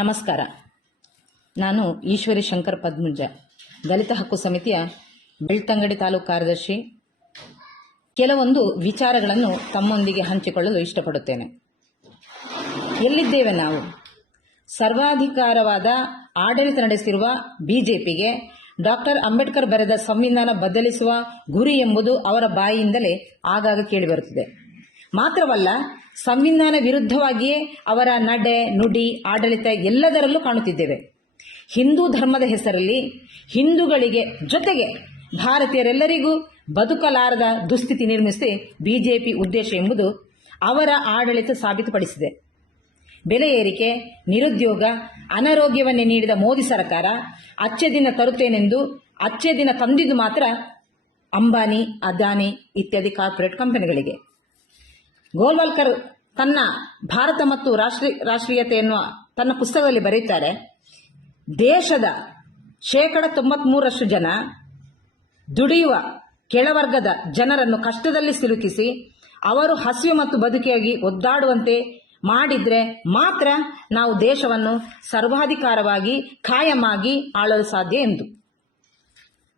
ನಮಸ್ಕಾರ. ನಾನು ಈಶ್ವರಿ ಶಂಕರ್ ಪದ್ಮುಂಜ. ದಲಿತ ಹಕ್ಕು ಸಮಿತಿಯ ಬೆಳ್ತಂಗಡಿ ತಾಲೂಕು ಕಾರ್ಯದರ್ಶಿ. ಕೆಲವೊಂದು ವಿಚಾರಗಳನ್ನು ತಮ್ಮೊಂದಿಗೆ ಹಂಚಿಕೊಳ್ಳಲು ಇಷ್ಟಪಡುತ್ತೇನೆ. ಎಲ್ಲಿದ್ದೇವೆ ನಾವು? ಸರ್ವಾಧಿಕಾರವಾದ ಆಡಳಿತ ನಡೆಸಿರುವ ಬಿಜೆಪಿಗೆ ಡಾಕ್ಟರ್ ಅಂಬೇಡ್ಕರ್ ಬರೆದ ಸಂವಿಧಾನ ಬದಲಿಸುವ ಗುರಿ ಎಂಬುದು ಅವರ ಬಾಯಿಯಿಂದಲೇ ಆಗಾಗ ಕೇಳಿಬರುತ್ತದೆ ಮಾತ್ರವಲ್ಲ, ಸಂವಿಧಾನ ವಿರುದ್ಧವಾಗಿಯೇ ಅವರ ನಡೆ, ನುಡಿ, ಆಡಳಿತ ಎಲ್ಲದರಲ್ಲೂ ಕಾಣುತ್ತಿದ್ದೇವೆ. ಹಿಂದೂ ಧರ್ಮದ ಹೆಸರಲ್ಲಿ ಹಿಂದೂಗಳಿಗೆ ಜೊತೆಗೆ ಭಾರತೀಯರೆಲ್ಲರಿಗೂ ಬದುಕಲಾರದ ದುಸ್ಥಿತಿ ನಿರ್ಮಿಸಿ ಬಿಜೆಪಿ ಉದ್ದೇಶ ಎಂಬುದು ಅವರ ಆಡಳಿತ ಸಾಬೀತುಪಡಿಸಿದೆ. ಬೆಲೆ ಏರಿಕೆ, ನಿರುದ್ಯೋಗ, ಅನಾರೋಗ್ಯವನ್ನೇ ನೀಡಿದ ಮೋದಿ ಸರ್ಕಾರ ಅಚ್ಚೆ ದಿನ ತರುತ್ತೇನೆಂದು ಅಚ್ಚೆ ದಿನ ತಂದಿದ್ದು ಮಾತ್ರ ಅಂಬಾನಿ, ಅದಾನಿ ಇತ್ಯಾದಿ ಕಾರ್ಪೊರೇಟ್ ಕಂಪನಿಗಳಿಗೆ. ಗೋಲ್ವಾಲ್ಕರ್ ತನ್ನ ಭಾರತ ಮತ್ತು ರಾಷ್ಟ್ರೀಯ ರಾಷ್ಟ್ರೀಯತೆಯನ್ನು ತನ್ನ ಪುಸ್ತಕದಲ್ಲಿ ಬರೆಯುತ್ತಾರೆ ದೇಶದ ಶೇಕಡ ತೊಂಬತ್ಮೂರಷ್ಟು ಜನ ದುಡಿಯುವ ಕೆಳವರ್ಗದ ಜನರನ್ನು ಕಷ್ಟದಲ್ಲಿ ಸಿಲುಕಿಸಿ ಅವರು ಹಸಿವು ಮತ್ತು ಬದುಕಿಯಾಗಿ ಒದ್ದಾಡುವಂತೆ ಮಾಡಿದ್ರೆ ಮಾತ್ರ ನಾವು ದೇಶವನ್ನು ಸರ್ವಾಧಿಕಾರವಾಗಿ ಖಾಯಮಾಗಿ ಆಳಲು ಸಾಧ್ಯ ಎಂದು.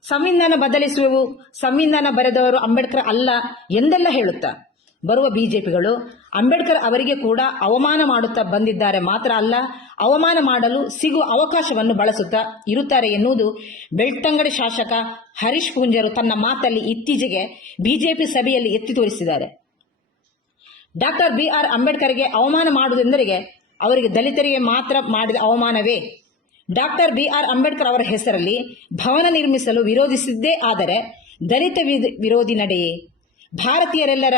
ಸಂವಿಧಾನ ಬದಲಿಸುವೆವು, ಸಂವಿಧಾನ ಬರೆದವರು ಅಂಬೇಡ್ಕರ್ ಅಲ್ಲ ಎಂದೆಲ್ಲ ಹೇಳುತ್ತಾ? ಬರುವ ಬಿಜೆಪಿಗಳು ಅಂಬೇಡ್ಕರ್ ಅವರಿಗೆ ಕೂಡ ಅವಮಾನ ಮಾಡುತ್ತಾ ಬಂದಿದ್ದಾರೆ ಮಾತ್ರ ಅಲ್ಲ, ಅವಮಾನ ಮಾಡಲು ಸಿಗುವ ಅವಕಾಶವನ್ನು ಬಳಸುತ್ತಾ ಇರುತ್ತಾರೆ ಎನ್ನುವುದು ಬೆಳ್ತಂಗಡಿ ಶಾಸಕ ಹರೀಶ್ ಪೂಂಜರು ತನ್ನ ಮಾತಲ್ಲಿ ಇತ್ತೀಚೆಗೆ ಬಿಜೆಪಿ ಸಭೆಯಲ್ಲಿ ಎತ್ತಿ ತೋರಿಸಿದ್ದಾರೆ. ಡಾಕ್ಟರ್ ಬಿ ಆರ್ ಅಂಬೇಡ್ಕರ್ಗೆ ಅವಮಾನ ಮಾಡುವುದೆಂದರೆ ಅವರಿಗೆ ದಲಿತರಿಗೆ ಮಾತ್ರ ಮಾಡಿದ ಅವಮಾನವೇ? ಡಾಕ್ಟರ್ ಬಿ ಆರ್ ಅಂಬೇಡ್ಕರ್ ಅವರ ಹೆಸರಲ್ಲಿ ಭವನ ನಿರ್ಮಿಸಲು ವಿರೋಧಿಸಿದ್ದೇ ಆದರೆ ದಲಿತ ವಿರೋಧಿ ನಡೆಯೇ? ಭಾರತೀಯರೆಲ್ಲರ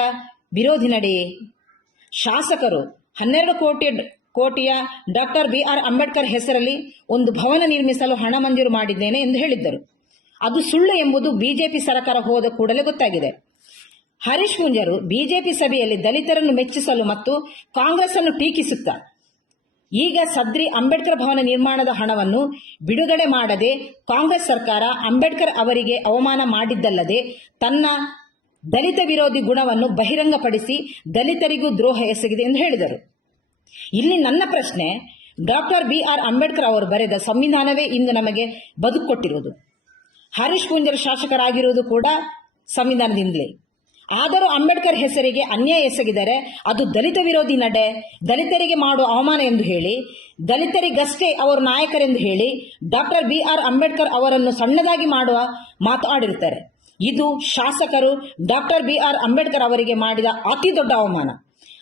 ವಿರೋಧಿ ನಡೆ. ಶಾಸಕರು ಹನ್ನೆರಡು ಕೋಟಿ ಕೋಟಿಯ ಡಾಕ್ಟರ್ ಬಿ ಆರ್ ಅಂಬೇಡ್ಕರ್ ಹೆಸರಲ್ಲಿ ಒಂದು ಭವನ ನಿರ್ಮಿಸಲು ಹಣ ಮಂಜೂರು ಮಾಡಿದ್ದೇನೆ ಎಂದು ಹೇಳಿದ್ದರು. ಅದು ಸುಳ್ಳು ಎಂಬುದು ಬಿಜೆಪಿ ಸರ್ಕಾರ ಹೋದ ಕೂಡಲೇ ಗೊತ್ತಾಗಿದೆ. ಹರೀಶ್ ಮುಂಜರು ಬಿಜೆಪಿ ಸಭೆಯಲ್ಲಿ ದಲಿತರನ್ನು ಮೆಚ್ಚಿಸಲು ಮತ್ತು ಕಾಂಗ್ರೆಸ್ ಅನ್ನು ಟೀಕಿಸುತ್ತಾ. ಈಗ ಸದ್ರಿ ಅಂಬೇಡ್ಕರ್ ಭವನ ನಿರ್ಮಾಣದ ಹಣವನ್ನು ಬಿಡುಗಡೆ ಮಾಡದೆ ಕಾಂಗ್ರೆಸ್ ಸರ್ಕಾರ ಅಂಬೇಡ್ಕರ್ ಅವರಿಗೆ ಅವಮಾನ ಮಾಡಿದ್ದಲ್ಲದೆ ತನ್ನ ದಲಿತ ವಿರೋಧಿ ಗುಣವನ್ನು ಬಹಿರಂಗಪಡಿಸಿ ದಲಿತರಿಗೂ ದ್ರೋಹ ಎಸಗಿದೆ ಎಂದು ಹೇಳಿದರು. ಇಲ್ಲಿ ನನ್ನ ಪ್ರಶ್ನೆ, ಡಾಕ್ಟರ್ ಬಿ ಆರ್ ಅಂಬೇಡ್ಕರ್ ಅವರು ಬರೆದ ಸಂವಿಧಾನವೇ ಇಂದು ನಮಗೆ ಬದುಕು ಕೊಟ್ಟಿರುವುದು. ಹರೀಶ್ ಪೂಂಜರ್ ಶಾಸಕರಾಗಿರುವುದು ಕೂಡ ಸಂವಿಧಾನದಿಂದಲೇ. ಆದರೂ ಅಂಬೇಡ್ಕರ್ ಹೆಸರಿಗೆ ಅನ್ಯಾಯ ಎಸಗಿದರೆ ಅದು ದಲಿತ ವಿರೋಧಿ ನಡೆ, ದಲಿತರಿಗೆ ಮಾಡುವ ಅವಮಾನ ಎಂದು ಹೇಳಿ, ದಲಿತರಿಗಷ್ಟೇ ಅವರು ನಾಯಕರೆಂದು ಹೇಳಿ, ಡಾಕ್ಟರ್ ಬಿ ಆರ್ ಅಂಬೇಡ್ಕರ್ ಅವರನ್ನು ಸಣ್ಣದಾಗಿ ಮಾಡುವ ಮಾತು ಆಡಿರುತ್ತಾರೆ. ಇದು ಶಾಸಕರು ಡಾಕ್ಟರ್ ಬಿ ಆರ್ ಅಂಬೇಡ್ಕರ್ ಅವರಿಗೆ ಮಾಡಿದ ಅತಿ ದೊಡ್ಡ ಅವಮಾನ.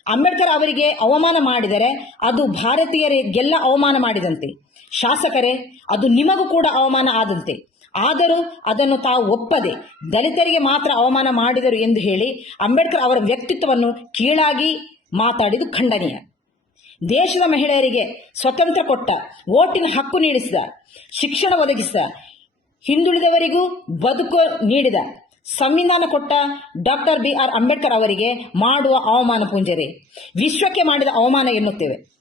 ಅಂಬೇಡ್ಕರ್ ಅವರಿಗೆ ಅವಮಾನ ಮಾಡಿದರೆ ಅದು ಭಾರತೀಯರಿಗೆಲ್ಲ ಅವಮಾನ ಮಾಡಿದಂತೆ. ಶಾಸಕರೇ, ಅದು ನಿಮಗೂ ಕೂಡ ಅವಮಾನ ಆದಂತೆ. ಆದರೂ ಅದನ್ನು ತಾವು ಒಪ್ಪದೆ ದಲಿತರಿಗೆ ಮಾತ್ರ ಅವಮಾನ ಮಾಡಿದರು ಎಂದು ಹೇಳಿ ಅಂಬೇಡ್ಕರ್ ಅವರ ವ್ಯಕ್ತಿತ್ವವನ್ನು ಕೀಳಾಗಿ ಮಾತಾಡಿದು ಖಂಡನೀಯ. ದೇಶದ ಮಹಿಳೆಯರಿಗೆ ಸ್ವತಂತ್ರ ಕೊಟ್ಟ ಓಟಿನ ಹಕ್ಕು ನೀಡಿಸಿದ, ಶಿಕ್ಷಣ ಒದಗಿಸಿದ ಹಿಂದುಳಿದವರಿಗೂ ಬದುಕು ನೀಡಿದ ಸಂವಿಧಾನ ಕೊಟ್ಟ ಡಾಕ್ಟರ್ ಬಿ ಆರ್ ಅಂಬೇಡ್ಕರ್ ಅವರಿಗೆ ಮಾಡುವ ಅವಮಾನ ಪೂಂಜರಿ. ವಿಶ್ವಕ್ಕೆ ಮಾಡಿದ ಅವಮಾನ ಎನ್ನುತ್ತೇವೆ.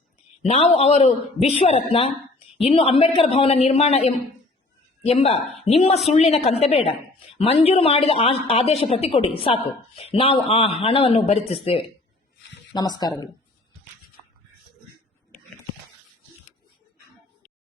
ನಾವು ಅವರು ವಿಶ್ವರತ್ನ, ಇನ್ನು ಅಂಬೇಡ್ಕರ್ ಭವನ ನಿರ್ಮಾಣ ಎಂಬ ನಿಮ್ಮ ಸುಳ್ಳಿನ ಕಂತೆ ಬೇಡ. ಮಂಜೂರು ಮಾಡಿದ ಆದೇಶ ಪ್ರತಿ ಕೊಡಿ ಸಾಕು. ನಾವು ಆ ಹಣವನ್ನು ಭರಿಸುತ್ತೇವೆ. ನಮಸ್ಕಾರಗಳು.